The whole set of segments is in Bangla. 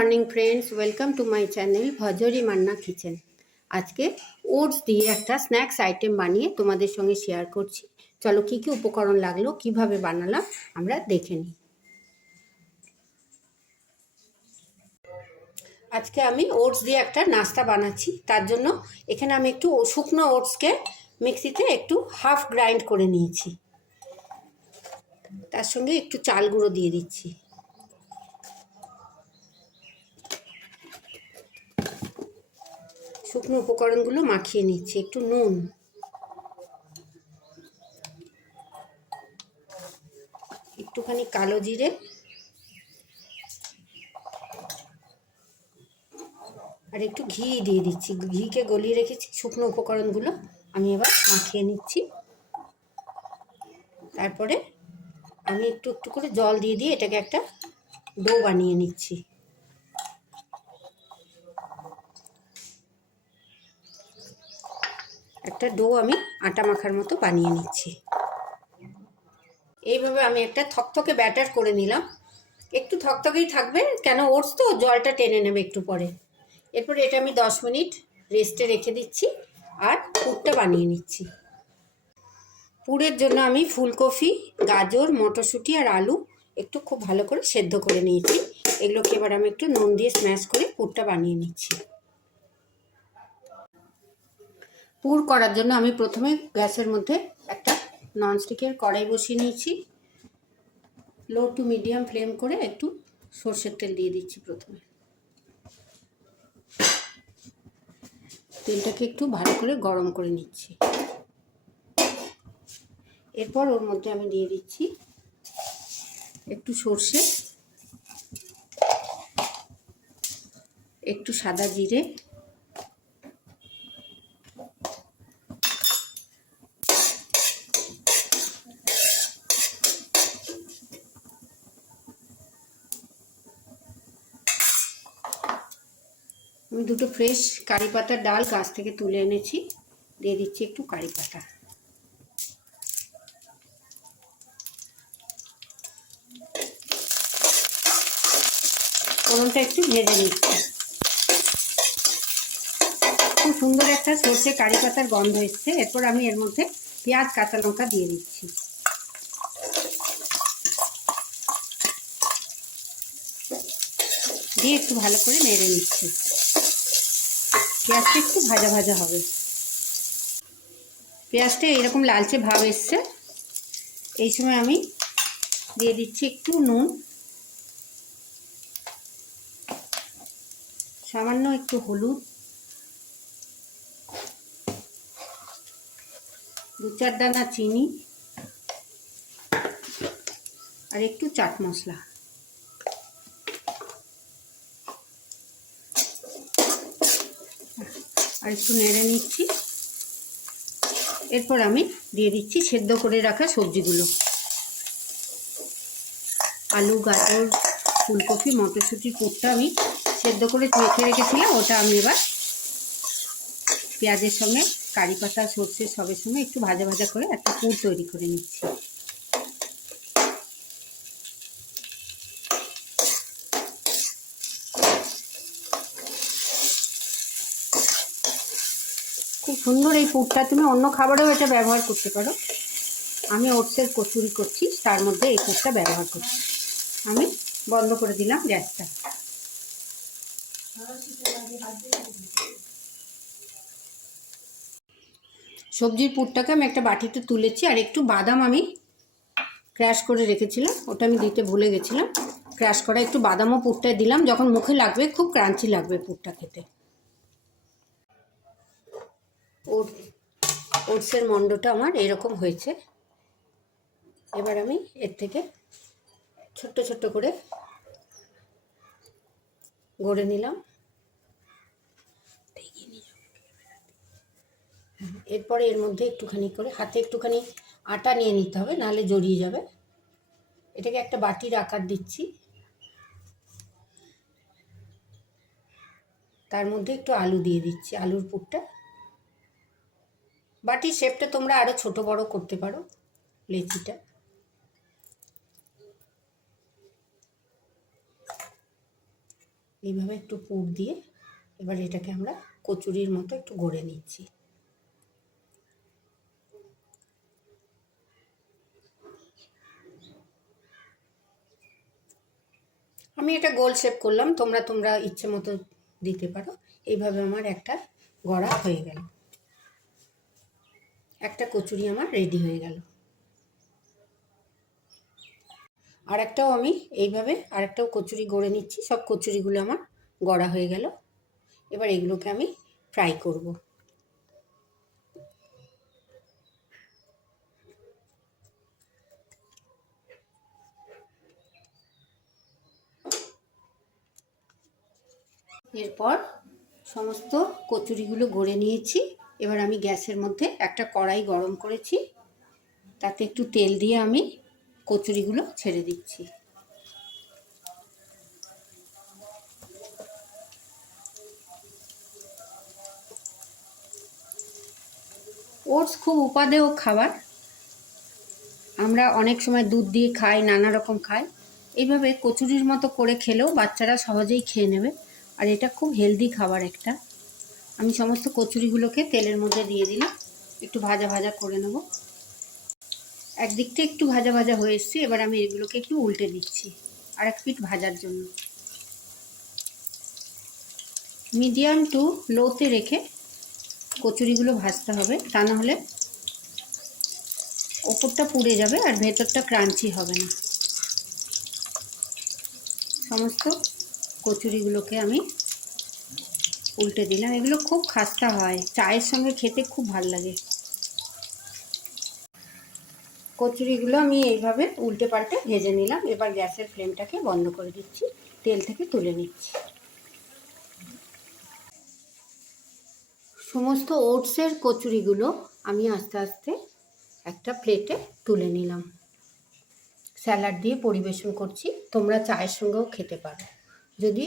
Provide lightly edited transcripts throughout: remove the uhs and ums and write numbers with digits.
Morning friends, welcome to my channel Bhajri Manna kitchen. আজকে ওটস দিয়ে একটা স্ন্যাক্স আইটেম বানিয়ে তোমাদের সঙ্গে শেয়ার করছি। চলো কী কী উপকরণ লাগলো, কিভাবে বানালাম আমরা দেখে নিই। আজকে আমি ওটস দিয়ে একটা নাস্তা বানাচ্ছি। তার জন্য এখানে আমি একটু শুকনো ওটসকে মিক্সিতে একটু হাফ গ্রাইন্ড করে নিয়েছি। তার সঙ্গে একটু চাল গুঁড়ো দিয়ে দিচ্ছি। শুকনো উপকরণগুলো মাখিয়ে নিচ্ছি। একটু নুন, একটুখানি কালো জিরে, আর একটু ঘি দিয়ে দিচ্ছি। ঘিকে গলিয়ে রেখেছি। শুকনো উপকরণগুলো আমি এবার মাখিয়ে নিচ্ছি। তারপরে আমি একটু একটু করে জল দিয়ে দিয়ে এটাকে একটা ডো বানিয়ে নিচ্ছি। একটা ডো আমি আটা মাখার মতো বানিয়ে নিচ্ছি। এইভাবে আমি একটা থকথকে ব্যাটার করে নিলাম। একটু থকথকেই থাকবে, কেন ওটস তো জলটা টেনে নেবে একটু পরে। এরপর এটা আমি 10 মিনিট রেস্টে রেখে দিচ্ছি আর পুরটা বানিয়ে নিচ্ছি। পুরের জন্য আমি ফুলকপি, গাজর, মটরশুঁটি আর আলু একটু খুব ভালো করে সেদ্ধ করে নিয়েছি। এগুলোকে এবার আমি একটু নুন দিয়ে স্ম্যাশ করে পুরটা বানিয়ে নিচ্ছি। পুর করার জন্য আমি প্রথমে গ্যাসের মধ্যে একটা ননস্টিকের কড়াই বসিয়ে নিয়েছি। লো টু মিডিয়াম ফ্লেম করে একটু সর্ষের তেল দিয়ে দিচ্ছি। প্রথমে তেলটাকে একটু ভালো করে গরম করে নিচ্ছি। এরপর ওর মধ্যে আমি দিয়ে দিচ্ছি একটু সর্ষে, একটু সাদা জিরে, আমি দুটো ফ্রেশ কারি পাতার ডাল গাছ থেকে তুলে এনেছি, দিয়ে দিচ্ছি একটু কারি পাতা। ফোড়নটা একটু ভেজে নিচ্ছি। খুব সুন্দর একটা সর্ষে কারি পাতার গন্ধ এসছে। এরপর আমি এর মধ্যে পেঁয়াজ, কাঁচা লঙ্কা দিয়ে দিচ্ছি। দিয়ে একটু ভালো করে নেড়ে নিচ্ছি। পেঁয়াজটা একটু ভাজা ভাজা হবে। পেঁয়াজটা এইরকম লালচে ভাব এসছে। এই সময় আমি দিয়ে দিচ্ছি একটু নুন, সামান্য একটু হলুদ, 2-4 দানা চিনি আর একটু চাট মশলা। আর একটু নেড়ে নিচ্ছি। এরপর আমি দিয়ে দিচ্ছি সেদ্ধ করে রাখা সবজিগুলো। আলু, গাজর, ফুলকপি, মটরশুঁটির পুরটা আমি সেদ্ধ করে মেখে রেখেছিলাম। ওটা আমি এবার পেঁয়াজের সঙ্গে কারি পাতা, সর্ষে সবের সঙ্গে একটু ভাজা ভাজা করে একটা পুর তৈরি করে নিচ্ছি। খুব সুন্দর এই পুরটা। তুমি অন্য খাবারেও এটা ব্যবহার করতে পারো। আমি ওটসের কচুরি করছি, তার মধ্যে এই পুরটা ব্যবহার করছি। আমি বন্ধ করে দিলাম গ্যাসটা। সবজির পুরটাকে আমি একটা বাটিতে তুলেছি। আর একটু বাদাম আমি ক্র্যাশ করে রেখেছিলাম, ওটা আমি দিতে ভুলে গেছিলাম। ক্র্যাশ করা একটু বাদামও পুরটায় দিলাম। যখন মুখে লাগবে খুব ক্রাঞ্চি লাগবে পুরটা খেতে। ওটসের মণ্ডটা আমার এরকম হয়েছে। এবার আমি এর থেকে ছোট্ট ছোট্ট করে গড়ে নিলাম। এরপরে এর মধ্যে একটুখানি করে হাতে একটুখানি আটা নিয়ে নিতে হবে, নাহলে জড়িয়ে যাবে। এটাকে একটা বাটির আকার দিচ্ছি। তার মধ্যে একটু আলু দিয়ে দিচ্ছি, আলুর পুরটা। বাটির শেপটা তোমরা আরও ছোট বড় করতে পারো, লেচিটা। এইভাবে একটু পুর দিয়ে এবার এটাকে আমরা কচুরির মতো একটু গড়ে নিচ্ছি। আমি এটা গোল শেপ করলাম, তোমরা ইচ্ছে মতো দিতে পারো। এইভাবে আমার একটা গড়া হয়ে গেল, একটা কচুরি আমার রেডি হয়ে গেল। আরেকটাও আমি এইভাবে আরেকটাও কচুরি গড়ে নিচ্ছি। সব কচুরিগুলো আমার গড়া হয়ে গেল। এবার এগুলোকে আমি ফ্রাই করব। এরপর সমস্ত কচুরিগুলো গড়ে নিয়েছি। এবার আমি গ্যাসের মধ্যে একটা কড়াই গরম করেছি, তাতে একটু তেল দিয়ে আমি কচুরিগুলো ছেড়ে দিচ্ছি। ওটস খুব উপাদেয় খাবার। আমরা অনেক সময় দুধ দিয়ে খাই, নানা রকম খাই। এইভাবে কচুরির মতো করে খেলেও বাচ্চারা সহজেই খেয়ে নেবে। আর এটা খুব হেলদি খাবার একটা। আমি সমস্ত কচুরিগুলোকে তেলের মধ্যে দিয়ে দিলাম, একটু ভাজা ভাজা করে নেব। একদিকটা একটু ভাজা ভাজা হয়ে এসছে, এবার আমি এগুলোকে একটু উল্টে দিচ্ছি আর এক পিঠ ভাজার জন্য। মিডিয়াম টু লোতে রেখে কচুরিগুলো ভাজতে হবে, তা নাহলে ওপরটা পুড়ে যাবে আর ভেতরটা ক্রাঞ্চি হবে না। সমস্ত কচুরিগুলোকে আমি উল্টে দিলাম। এগুলো খুব খাস্তা হয়, চায়ের সঙ্গে খেতে খুব ভাল লাগে। কচুরিগুলো আমি এইভাবে উল্টে পাল্টে ভেজে নিলাম। এবার গ্যাসের ফ্লেমটাকে বন্ধ করে দিচ্ছি, তেল থেকে তুলে নিচ্ছি। সমস্ত ওটসের কচুরিগুলো আমি আস্তে আস্তে একটা প্লেটে তুলে নিলাম। স্যালাড দিয়ে পরিবেশন করছি, তোমরা চায়ের সঙ্গেও খেতে পারো। যদি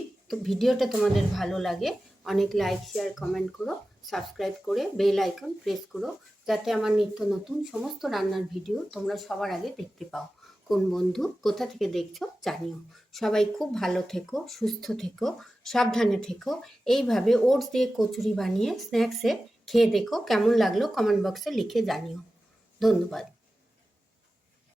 ভিডিওটা তোমাদের ভালো লাগে, অনেক লাইক শেয়ার কমেন্ট করো, সাবস্ক্রাইব করে বেল আইকন প্রেস করো, যাতে আমার নিত্য নতুন সমস্ত রান্নার ভিডিও তোমরা সবার আগে দেখতে পাও। কোন বন্ধু কোথা থেকে দেখছো জানিও। সবাই খুব ভালো থেকো, সুস্থ থেকো, সাবধানে থেকো। এইভাবে ওটস দিয়ে কচুরি বানিয়ে স্ন্যাক্সে খেয়ে দেখো, কেমন লাগলো কমেন্ট বক্সে লিখে জানিও। ধন্যবাদ।